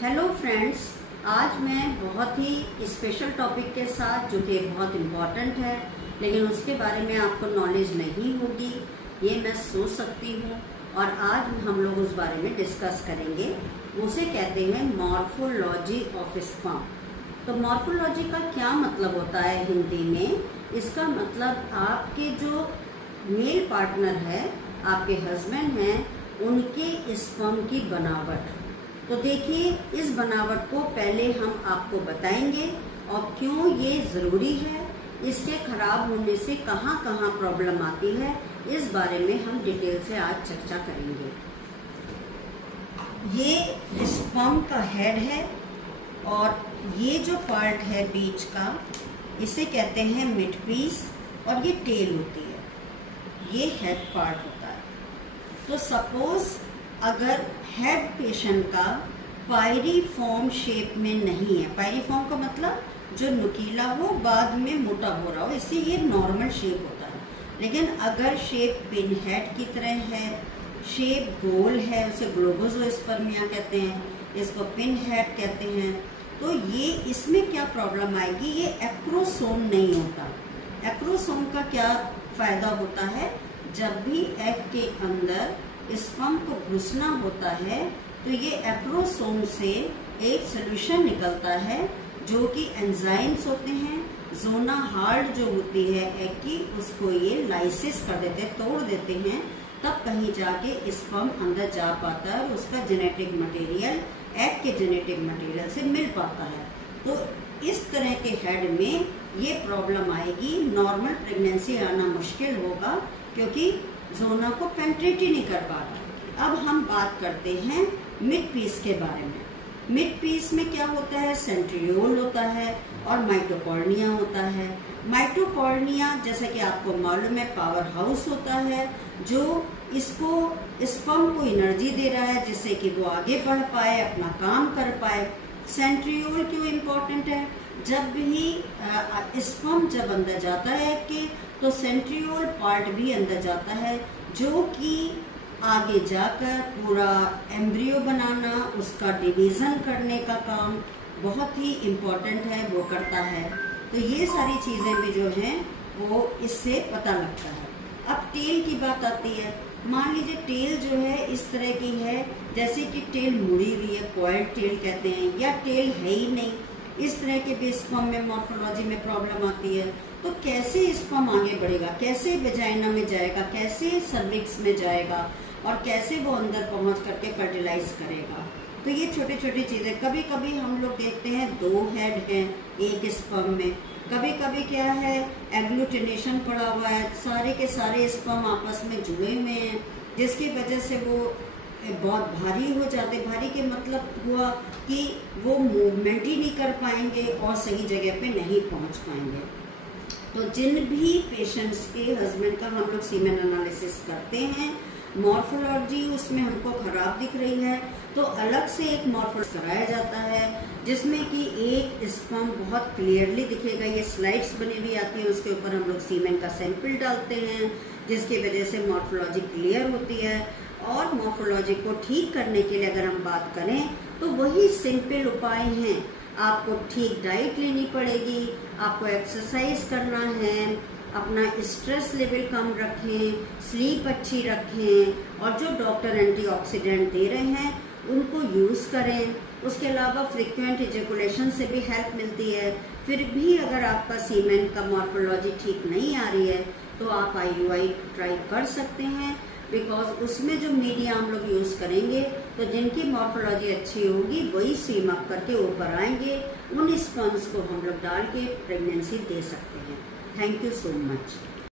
Hello friends, आज मैं बहुत ही स्पेशल टॉपिक के साथ, जो कि बहुत इम्पॉर्टेंट है लेकिन उसके बारे में आपको नॉलेज नहीं होगी, ये मैं सोच सकती हूँ। और आज हम लोग उस बारे में डिस्कस करेंगे। उसे कहते हैं मॉर्फोलॉजी ऑफ स्पर्म। तो मॉर्फोलॉजी का क्या मतलब होता है हिंदी में? इसका मतलब आपके जो मेल पार्टनर है, आपके हस्बैंड हैं, उनके स्पर्म की बनावट। तो देखिए, इस बनावट को पहले हम आपको बताएंगे और क्यों ये ज़रूरी है, इसके खराब होने से कहाँ कहाँ प्रॉब्लम आती है, इस बारे में हम डिटेल से आज चर्चा करेंगे। ये स्पर्म का हेड है और ये जो पार्ट है बीच का, इसे कहते हैं मिड पीस, और ये टेल होती है, ये हेड पार्ट होता है। तो सपोज अगर हेड पेशेंट का पायरीफॉर्म शेप में नहीं है, पायरीफॉर्म का मतलब जो नुकीला हो बाद में मोटा हो रहा हो, इससे ये नॉर्मल शेप होता है। लेकिन अगर शेप पिन हेड की तरह है, शेप गोल है, उसे ग्लोबोजोस्पर्मिया कहते हैं, इसको पिन हेड कहते हैं, तो ये इसमें क्या प्रॉब्लम आएगी? ये एक्रोसोम नहीं होता। एक्रोसोम का क्या फायदा होता है? जब भी एग के अंदर स्पर्म को घुसना होता है तो ये एक्रोसोम से एक सोल्यूशन निकलता है, जो कि एंजाइम्स होते हैं। जोना हार्ड जो होती है एग की, उसको ये लाइसिस कर देते हैं, तोड़ देते हैं, तब कहीं जाके स्पर्म अंदर जा पाता है और उसका जेनेटिक मटेरियल एग के जेनेटिक मटेरियल से मिल पाता है। तो इस तरह के हेड में ये प्रॉब्लम आएगी। नॉर्मल प्रेगनेंसी आना मुश्किल होगा क्योंकि जोना को पेंट्रेट ही नहीं कर पा रहा। अब हम बात करते हैं मिड पीस के बारे में। मिड पीस में क्या होता है? सेंट्रियोल होता है और माइटोकॉर्निया होता है। माइटोकॉर्निया, जैसे कि आपको मालूम है, पावर हाउस होता है, जो इसको स्पर्म को एनर्जी दे रहा है जिससे कि वो आगे बढ़ पाए, अपना काम कर पाए। सेंट्रियोल क्यों इम्पोर्टेंट है? जब भी स्पर्म जब अंदर जाता है कि तो सेंट्रियोल पार्ट भी अंदर जाता है, जो कि आगे जाकर पूरा एम्ब्रियो बनाना, उसका डिवीजन करने का काम बहुत ही इम्पोर्टेंट है, वो करता है। तो ये सारी चीज़ें भी जो हैं वो इससे पता लगता है। अब टेल की बात आती है। मान लीजिए टेल जो है इस तरह की है, जैसे कि टेल मुड़ी हुई है, कॉइल्ड टेल कहते हैं, या टेल है ही नहीं, इस तरह के भी स्पर्म में मॉर्फोलॉजी में प्रॉब्लम आती है। तो कैसे स्पर्म आगे बढ़ेगा, कैसे वेजाइना में जाएगा, कैसे सर्विक्स में जाएगा, और कैसे वो अंदर पहुंच करके फर्टिलाइज करेगा? तो ये छोटी छोटी चीज़ें। कभी कभी हम लोग देखते हैं दो हेड हैं एक स्पर्म में, कभी कभी क्या है, एग्लूटिनेशन पड़ा हुआ है, सारे के सारे स्पर्म आपस में जुड़े हुए हैं, जिसकी वजह से वो बहुत भारी हो जाते। भारी के मतलब हुआ कि वो मूवमेंट ही नहीं कर पाएंगे और सही जगह पे नहीं पहुंच पाएंगे। तो जिन भी पेशेंट्स के हस्बैंड का हम लोग सीमेन एनालिसिस करते हैं, मॉर्फोलॉजी उसमें हमको खराब दिख रही है, तो अलग से एक मॉर्फोलॉजी कराया जाता है, जिसमें कि एक स्पर्म बहुत क्लियरली दिखेगा। ये स्लाइड्स बनी हुई आती है, उसके ऊपर हम लोग सीमेन का सैंपल डालते हैं, जिसकी वजह से मॉर्फोलॉजी क्लियर होती है। और मॉर्फोलॉजी को ठीक करने के लिए अगर हम बात करें तो वही सिंपल उपाय हैं। आपको ठीक डाइट लेनी पड़ेगी, आपको एक्सरसाइज करना है, अपना स्ट्रेस लेवल कम रखें, स्लीप अच्छी रखें, और जो डॉक्टर एंटीऑक्सीडेंट दे रहे हैं उनको यूज़ करें। उसके अलावा फ्रीक्वेंट इजैकुलेशन से भी हेल्प मिलती है। फिर भी अगर आपका सीमेन का मॉर्फोलॉजी ठीक नहीं आ रही है तो आप IUI ट्राई कर सकते हैं, बिकॉज उसमें जो मीडिया हम लोग यूज़ करेंगे तो जिनकी मॉर्फोलॉजी अच्छी होगी वही स्विम अप करके ऊपर आएंगे। उन स्पर्म्स को हम लोग डाल के प्रेगनेंसी दे सकते हैं। Thank you so much.